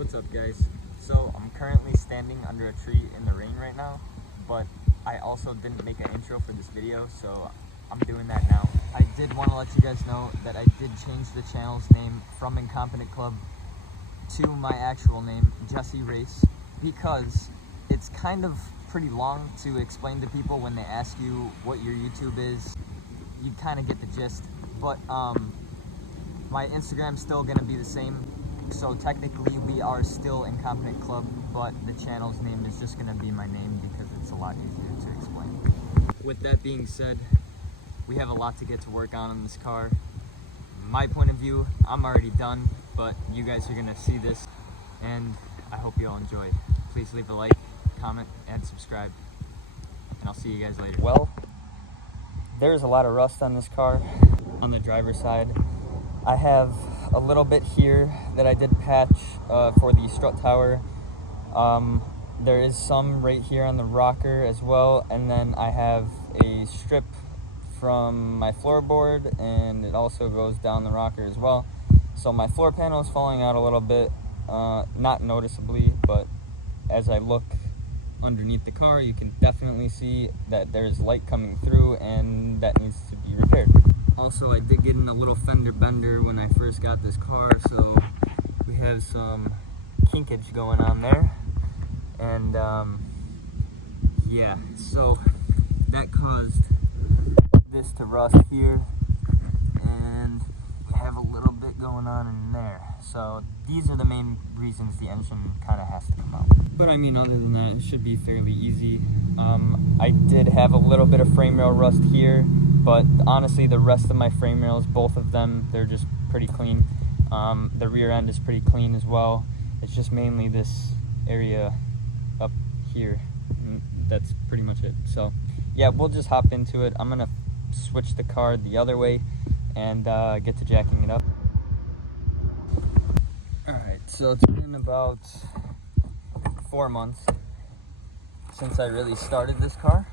What's up, guys? So I'm currently standing under a tree in the rain right now, but I also didn't make an intro for this video, so I'm doing that now. I did want to let you guys know that I did change the channel's name from Incompetent Club to my actual name, Jesse Race, because it's kind of pretty long to explain to people when they ask you what your YouTube is. You kind of get the gist, but my Instagram's still gonna be the same. So technically we are still Incompetent Club, but the channel's name is just gonna be my name because it's a lot easier to explain. With that being said, we have a lot to get to work on in this car. My point of view, I'm already done, but you guys are gonna see this, and I hope you all enjoy. Please leave a like, comment, and subscribe, and I'll see you guys later. Well, there's a lot of rust on this car. On the driver's side, I have a little bit here that I did patch for the strut tower. There is some right here on the rocker as well, and then I have a strip from my floorboard, and it also goes down the rocker as well. So my floor panel is falling out a little bit, not noticeably, but as I look underneath the car, you can definitely see that there's light coming through, and that needs to be repaired. Also, I did get in a little fender bender when I first got this car, so we have some kinkage going on there, and yeah, so that caused this to rust here, and we have a little bit going on in there. So these are the main reasons the engine kind of has to come out. But I mean, other than that, it should be fairly easy. I did have a little bit of frame rail rust here, but honestly the rest of my frame rails, both of them, they're just pretty clean. The rear end is pretty clean as well. It's just mainly this area up here. That's pretty much it. So yeah, we'll just hop into it. I'm gonna switch the car the other way and get to jacking it up. Alright, so it's been about 4 months since I really started this car,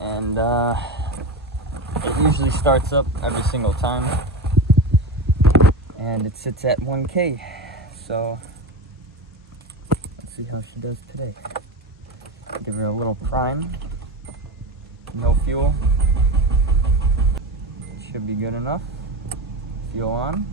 and it usually starts up every single time, and it sits at 1K, so let's see how she does today. Give her a little prime, no fuel, should be good enough. Fuel on.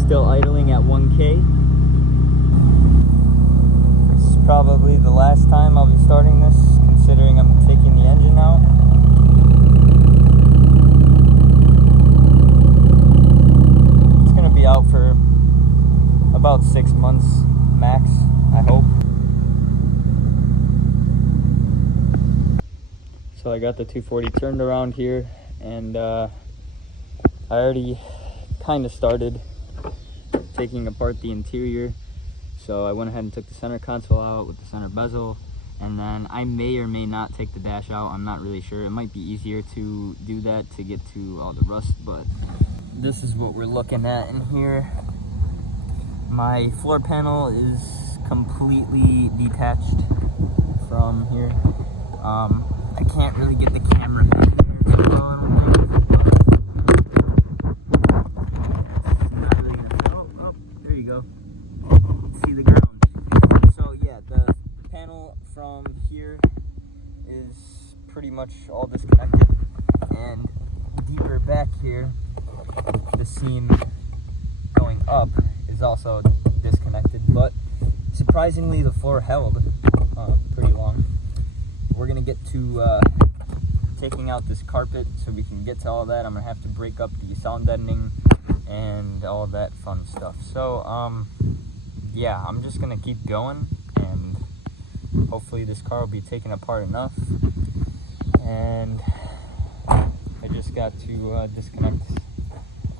Still idling at 1K. This is probably the last time I'll be starting this, considering I'm taking the engine out. It's gonna be out for about 6 months max, I hope. So I got the 240 turned around here, and I already kind of started taking apart the interior. So I went ahead and took the center console out with the center bezel, and then I may or may not take the dash out. I'm not really sure. It might be easier to do that to get to all the rust, but this is what we're looking at in here. My floor panel is completely detached from here. I can't really get the camera in here too well, I don't think. Go see the ground. So yeah, the panel from here is pretty much all disconnected, and deeper back here, the seam going up is also disconnected, but surprisingly the floor held pretty long. We're gonna get to taking out this carpet so we can get to all that. I'm gonna have to break up the sound deadening and all that fun stuff. So yeah, I'm just gonna keep going, and hopefully this car will be taken apart enough. And I just got to disconnect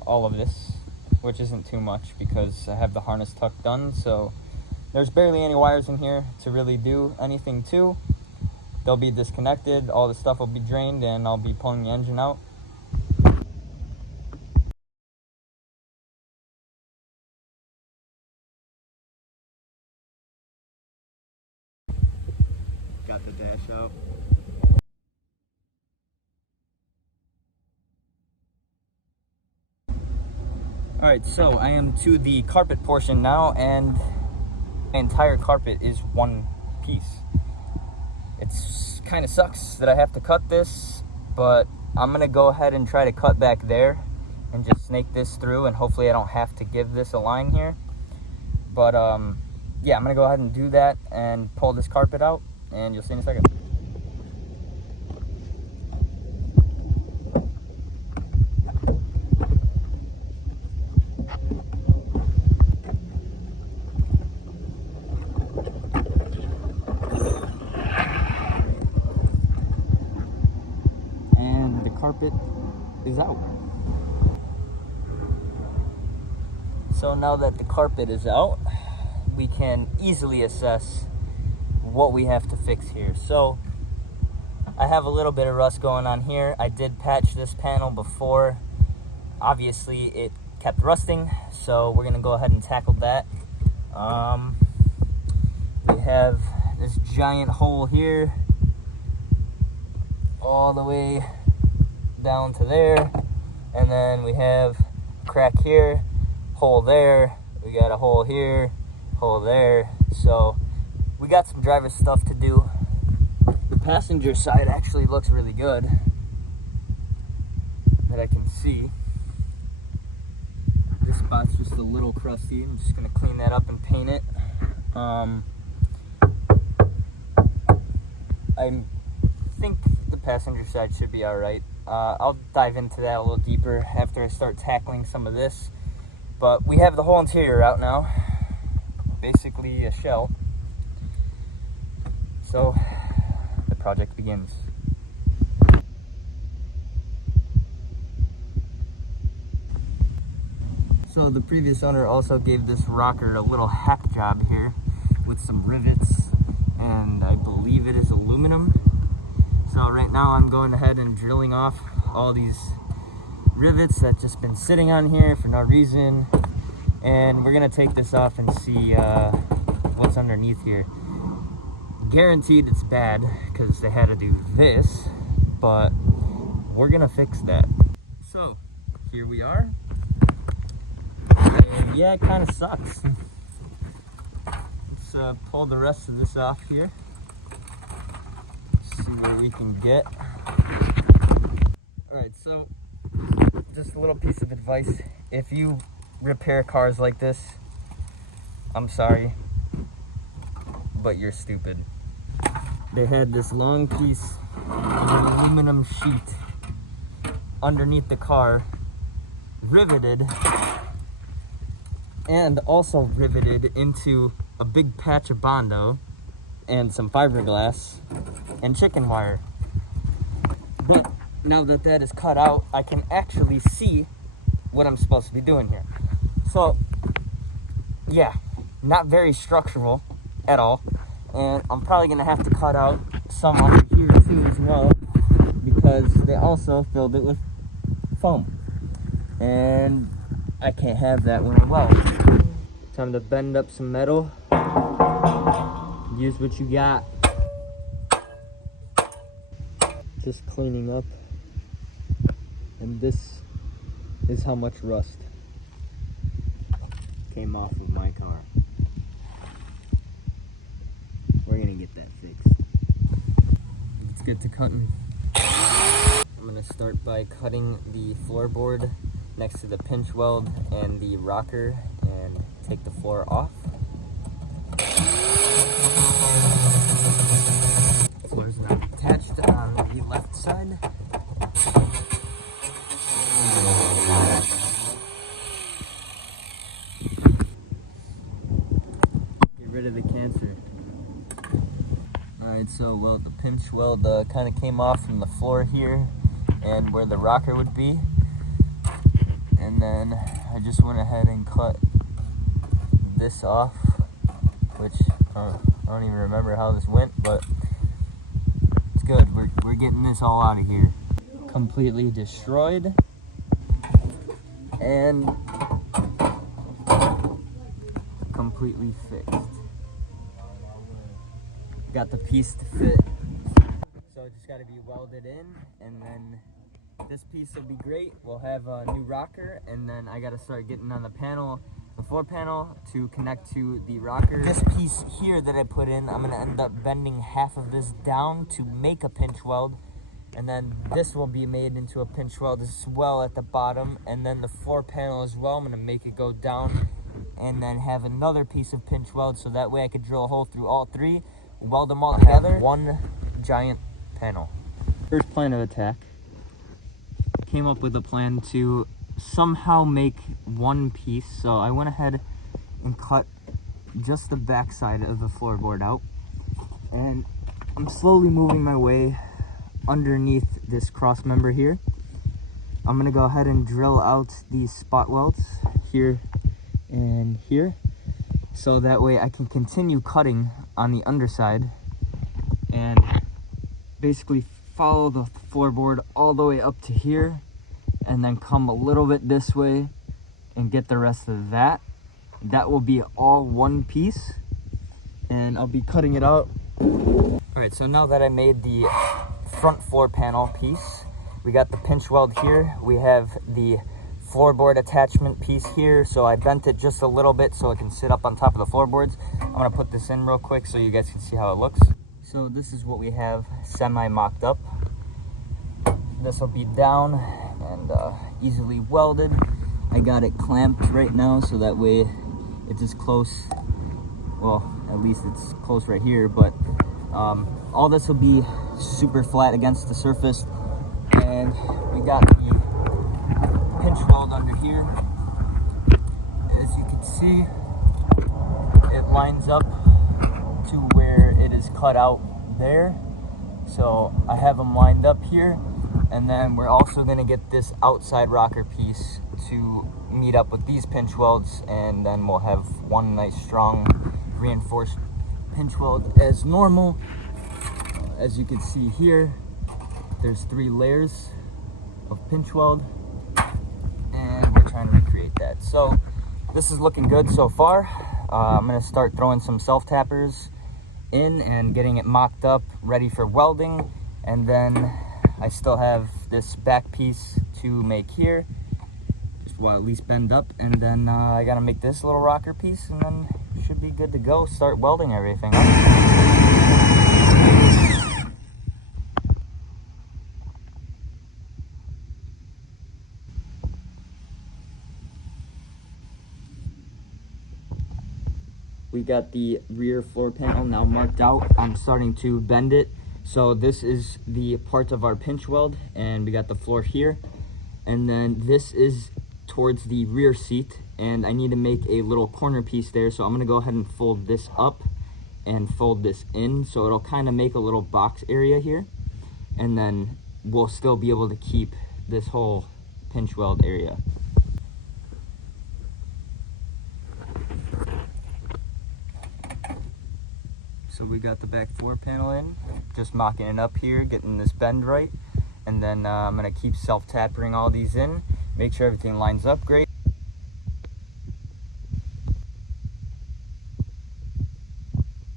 all of this, which isn't too much because I have the harness tuck done, so there's barely any wires in here to really do anything to. They'll be disconnected, all the stuff will be drained, and I'll be pulling the engine out. Got the dash out. Alright, so I am to the carpet portion now, and my entire carpet is one piece. It's kind of sucks that I have to cut this, but I'm gonna go ahead and try to cut back there and just snake this through, and hopefully I don't have to give this a line here. But yeah, I'm gonna go ahead and do that and pull this carpet out, and you'll see in a second. And the carpet is out. So now that the carpet is out, we can easily assess what we have to fix here. So I have a little bit of rust going on here. I did patch this panel before. Obviously it kept rusting, so we're gonna go ahead and tackle that. We have this giant hole here all the way down to there, and then we have a crack here, hole there, we got a hole here, hole there. So we got some driver stuff to do. The passenger side actually looks really good that I can see. This spot's just a little crusty. I'm just gonna clean that up and paint it. I think the passenger side should be all right. I'll dive into that a little deeper after I start tackling some of this. But we have the whole interior out now, basically a shell. So the project begins. So the previous owner also gave this rocker a little hack job here with some rivets, and I believe it is aluminum. So right now I'm going ahead and drilling off all these rivets that just been sitting on here for no reason, and we're gonna take this off and see what's underneath here. Guaranteed it's bad because they had to do this, but we're gonna fix that. So here we are, and yeah, it kind of sucks. Let's pull the rest of this off here, see where we can get. Alright, so just a little piece of advice: if you repair cars like this, I'm sorry, but you're stupid. They had this long piece of aluminum sheet underneath the car, riveted, and also riveted into a big patch of Bondo and some fiberglass and chicken wire. But now that that is cut out, I can actually see what I'm supposed to be doing here. So yeah, not very structural at all, and I'm probably gonna have to cut out some under here too as well, because they also filled it with foam, and I can't have that when I weld. Time to bend up some metal. Use what you got. Just cleaning up, and this is how much rust came off of my car. We're gonna get that fixed. Let's get to cutting. I'm gonna start by cutting the floorboard next to the pinch weld and the rocker and take the floor off. The floor is not attached on the left side. Get rid of the cancer. Alright, so well, the pinch weld kind of came off from the floor here and where the rocker would be. And then I just went ahead and cut this off, which I don't even remember how this went, but it's good. We're getting this all out of here. Completely destroyed and completely fixed. Got the piece to fit. So it just got to be welded in, and then this piece will be great. We'll have a new rocker, and then I got to start getting on the panel, the floor panel, to connect to the rocker. This piece here that I put in, I'm going to end up bending half of this down to make a pinch weld, and then this will be made into a pinch weld as well at the bottom, and then the floor panel as well, I'm going to make it go down and then have another piece of pinch weld, so that way I could drill a hole through all three, weld them all together, one giant panel. First plan of attack, came up with a plan to somehow make one piece, so I went ahead and cut just the back side of the floorboard out, and I'm slowly moving my way underneath this cross member here. I'm gonna go ahead and drill out these spot welds here and here, so that way I can continue cutting on the underside and basically follow the floorboard all the way up to here, and then come a little bit this way and get the rest of that. That will be all one piece, and I'll be cutting it out. All right, so now that I made the front floor panel piece, we got the pinch weld here, we have the floorboard attachment piece here, so I bent it just a little bit so it can sit up on top of the floorboards. I'm gonna put this in real quick so you guys can see how it looks. So this is what we have semi mocked up. This will be down and easily welded. I got it clamped right now, so that way it's as close, well, at least it's close right here, but all this will be super flat against the surface. And we got the pinch weld under here. As you can see, it lines up to where it is cut out there. So I have them lined up here, and then we're also going to get this outside rocker piece to meet up with these pinch welds, and then we'll have one nice strong reinforced pinch weld as normal. As you can see here, there's 3 layers of pinch weld, and we're trying to recreate that. So this is looking good so far. I'm going to start throwing some self-tappers in and getting it mocked up, ready for welding. And then I still have this back piece to make here, just at least bend up, and then I got to make this little rocker piece, and then should be good to go. Start welding everything up. We got the rear floor panel now marked out. I'm starting to bend it. So this is the part of our pinch weld, and we got the floor here. And then this is towards the rear seat, and I need to make a little corner piece there. So I'm gonna go ahead and fold this up and fold this in, so it'll kind of make a little box area here. And then we'll still be able to keep this whole pinch weld area. So we got the back floor panel in, just mocking it up here, getting this bend right. And then I'm gonna keep self-tappering all these in, make sure everything lines up great.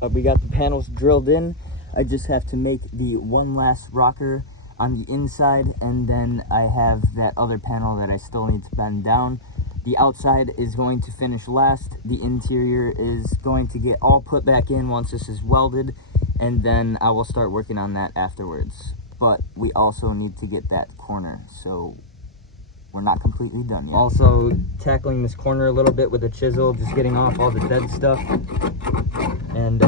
We got the panels drilled in. I just have to make the one last rocker on the inside, and then I have that other panel that I still need to bend down. The outside is going to finish last. The interior is going to get all put back in once this is welded, and then I will start working on that afterwards. But we also need to get that corner, so we're not completely done yet. Also tackling this corner a little bit with a chisel, just getting off all the dead stuff. And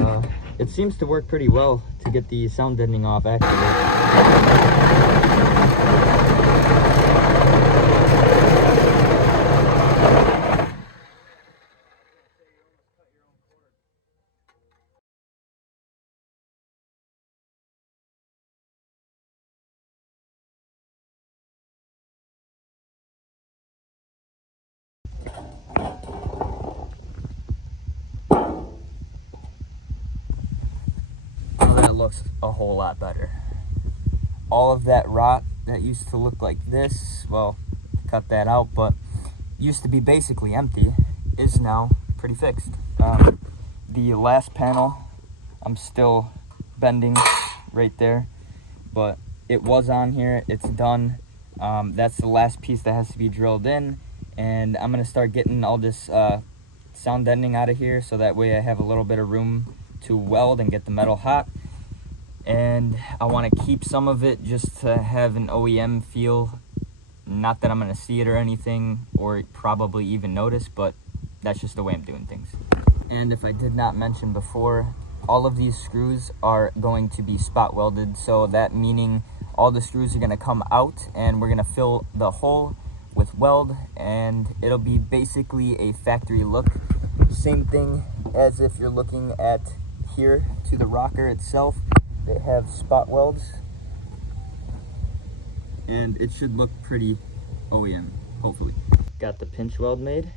it seems to work pretty well to get the sound deadening off actually. That looks a whole lot better. All of that rot that used to look like this, well, cut that out, but used to be basically empty, is now pretty fixed. The last panel, I'm still bending right there, but it was on here. It's done. That's the last piece that has to be drilled in, and I'm gonna start getting all this sound deadening out of here, so that way I have a little bit of room to weld and get the metal hot. And I want to keep some of it just to have an OEM feel. Not that I'm gonna see it or anything, or probably even notice, but that's just the way I'm doing things. And if I did not mention before, all of these screws are going to be spot welded, so that meaning all the screws are going to come out and we're going to fill the hole with weld, and it'll be basically a factory look. Same thing as if you're looking at here to the rocker itself. They have spot welds, and it should look pretty OEM, hopefully. Got the pinch weld made.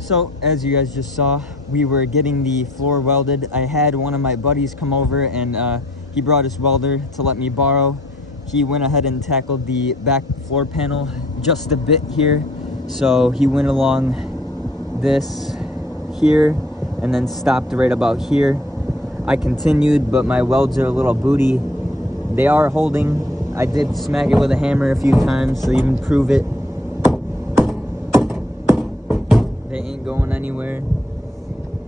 So, as you guys just saw, we were getting the floor welded. I had one of my buddies come over, and he brought his welder to let me borrow. He went ahead and tackled the back floor panel just a bit here. So he went along this here and then stopped right about here. I continued, but my welds are a little booty. They are holding. I did smack it with a hammer a few times to even prove it. They ain't going anywhere.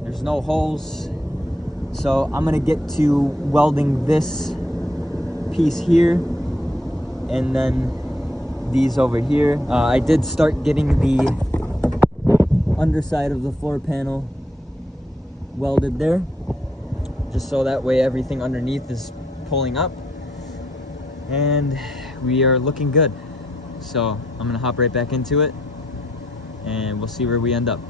There's no holes. So I'm gonna get to welding this piece here and then these over here. I did start getting the underside of the floor panel welded there, just so that way everything underneath is pulling up, and we are looking good. So I'm gonna hop right back into it and we'll see where we end up.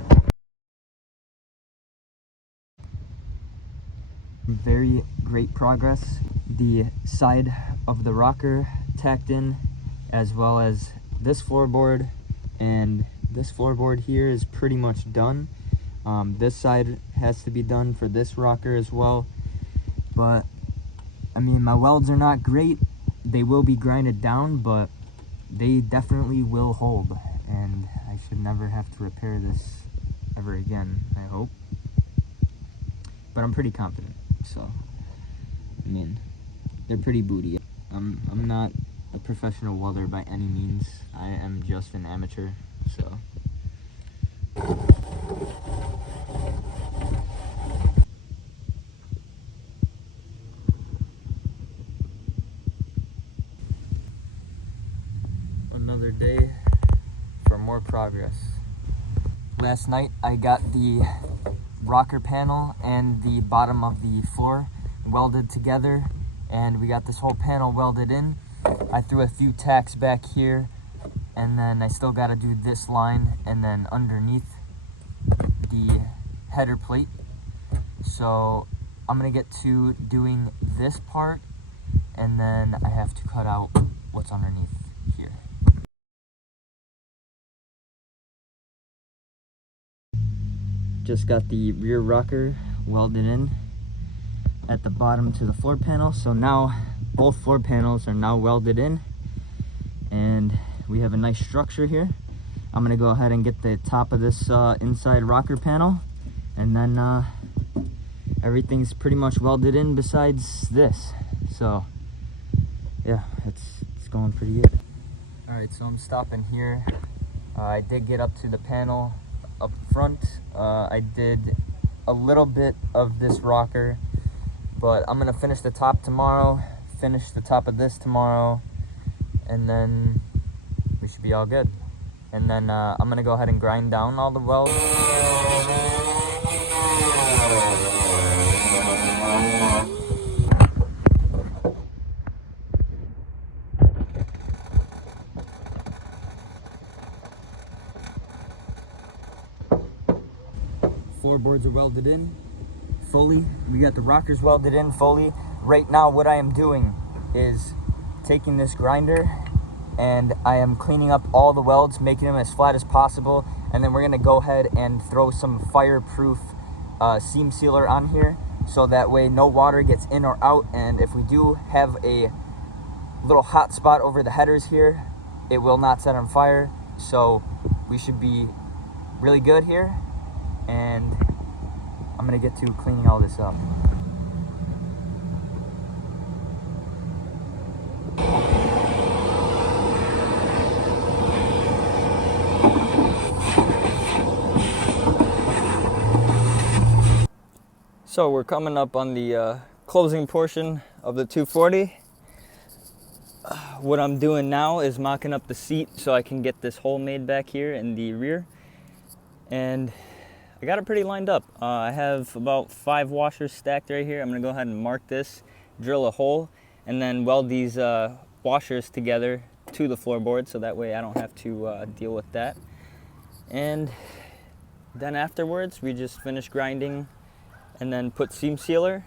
Very great progress. The side of the rocker tacked in, as well as this floorboard, and this floorboard here is pretty much done. This side has to be done for this rocker as well, but I mean, my welds are not great. They will be grinded down, but they definitely will hold, and I should never have to repair this ever again, I hope. But I'm pretty confident, so I mean, they're pretty booty. I'm not a professional welder by any means. I am just an amateur, so. Another day for more progress. Last night I got the rocker panel and the bottom of the floor welded together, and we got this whole panel welded in. I threw a few tacks back here, and then I still got to do this line and then underneath the header plate. So I'm gonna get to doing this part, and then I have to cut out what's underneath here. Just got the rear rocker welded in at the bottom to the floor panel. So now both floor panels are now welded in, and we have a nice structure here. I'm gonna go ahead and get the top of this inside rocker panel, and then everything's pretty much welded in besides this. So yeah, it's going pretty good. All right, so I'm stopping here. I did get up to the panel up front. I did a little bit of this rocker, but I'm gonna finish the top tomorrow, finish the top of this tomorrow, and then we should be all good. And then I'm gonna go ahead and grind down all the welds. Floorboards are welded in fully. We got the rockers welded in fully. Right now what I am doing is taking this grinder and I am cleaning up all the welds, making them as flat as possible, and then we're gonna go ahead and throw some fireproof seam sealer on here, so that way no water gets in or out, and if we do have a little hot spot over the headers here, it will not set on fire. So we should be really good here, and I'm gonna get to cleaning all this up. So we're coming up on the closing portion of the 240. What I'm doing now is mocking up the seat so I can get this hole made back here in the rear. And I got it pretty lined up. I have about 5 washers stacked right here. I'm gonna go ahead and mark this, drill a hole, and then weld these washers together to the floorboard, so that way I don't have to deal with that. And then afterwards, we just finish grinding and then put seam sealer,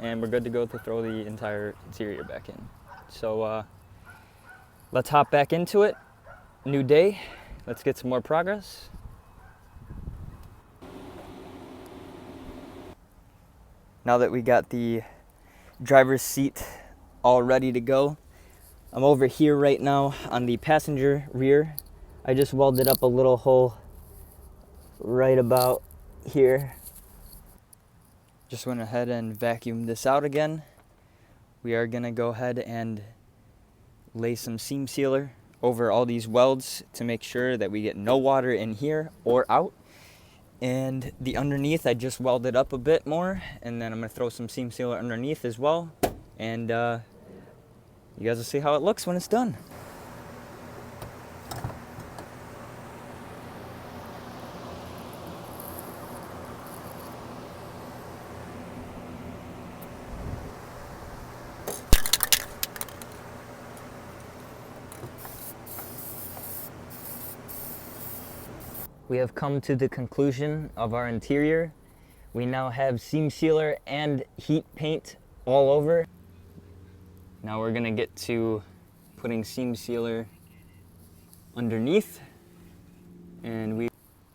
and we're good to go to throw the entire interior back in. So let's hop back into it. New day, let's get some more progress. Now that we got the driver's seat all ready to go, I'm over here right now on the passenger rear. I just welded up a little hole right about here. Just went ahead and vacuumed this out again. We are gonna go ahead and lay some seam sealer over all these welds to make sure that we get no water in here or out. And the underneath, I just welded up a bit more, and then I'm gonna throw some seam sealer underneath as well. And you guys will see how it looks when it's done. We have come to the conclusion of our interior. We now have seam sealer and heat paint all over. Now we're gonna get to putting seam sealer underneath, and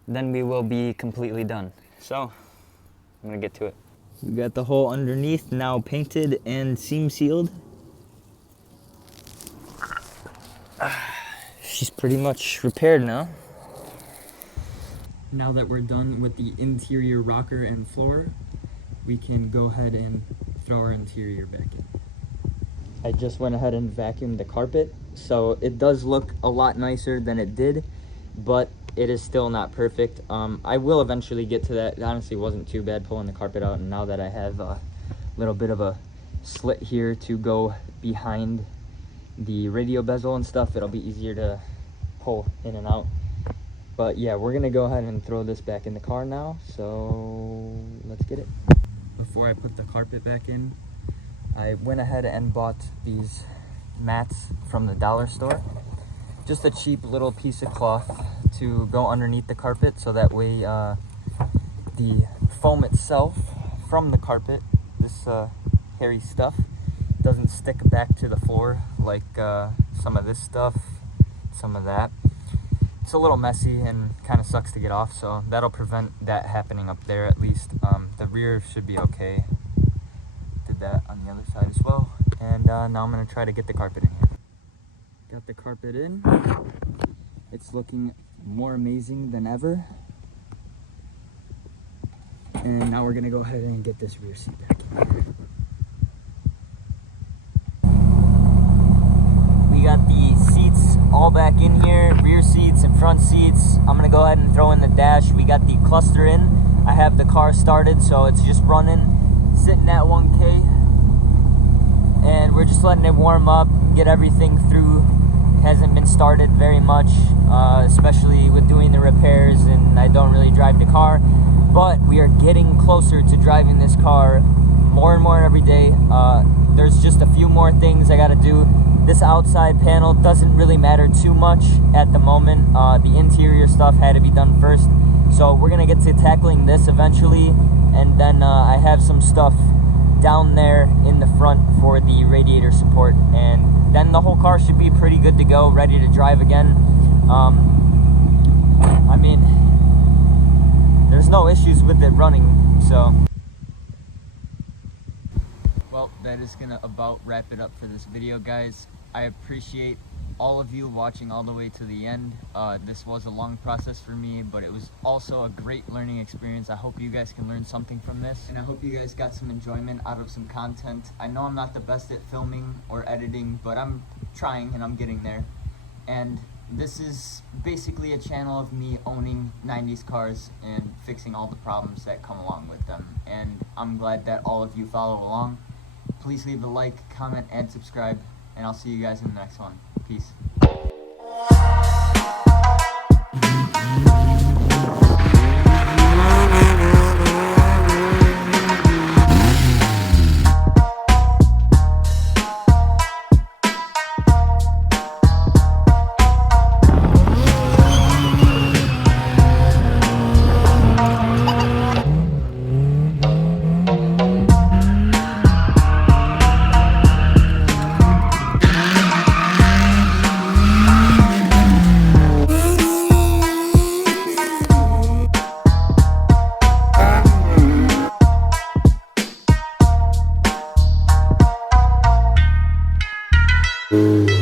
then we will be completely done. So I'm gonna get to it. We got the hole underneath now painted and seam sealed. She's pretty much repaired now. Now that we're done with the interior rocker and floor, we can go ahead and throw our interior back in. I just went ahead and vacuumed the carpet, so it does look a lot nicer than it did, but it is still not perfect. I will eventually get to that. It honestly wasn't too bad pulling the carpet out, and now that I have a little bit of a slit here to go behind the radio bezel and stuff, it'll be easier to pull in and out. But yeah, we're gonna go ahead and throw this back in the car now, so let's get it. Before I put the carpet back in, I went ahead and bought these mats from the dollar store. Just a cheap little piece of cloth to go underneath the carpet, so that way the foam itself from the carpet, this hairy stuff, doesn't stick back to the floor like some of this stuff, some of that. It's a little messy and kind of sucks to get off, so that'll prevent that happening up there at least. The rear should be okay. Did that on the other side as well. And now I'm gonna try to get the carpet in here. Got the carpet in. It's looking more amazing than ever. And now we're gonna go ahead and get this rear seat back in here. We got the seats all back in here, rear seats and front seats. I'm gonna go ahead and throw in the dash. We got the cluster in. I have the car started, so it's just running, sitting at 1K. And we're just letting it warm up, get everything through. Hasn't been started very much, especially with doing the repairs, and I don't really drive the car. But we are getting closer to driving this car more and more every day. There's just a few more things I gotta do. This outside panel doesn't really matter too much at the moment. The interior stuff had to be done first. So we're gonna get to tackling this eventually. And then I have some stuff down there in the front for the radiator support. And then the whole car should be pretty good to go, ready to drive again. I mean, there's no issues with it running, so. Well, that is gonna about wrap it up for this video, guys. I appreciate all of you watching all the way to the end. This was a long process for me, but it was also a great learning experience. I hope you guys can learn something from this, and I hope you guys got some enjoyment out of some content. I know I'm not the best at filming or editing, but I'm trying and I'm getting there. And this is basically a channel of me owning 90s cars and fixing all the problems that come along with them. And I'm glad that all of you follow along. Please leave a like, comment, and subscribe, and I'll see you guys in the next one. Peace. Mm-hmm.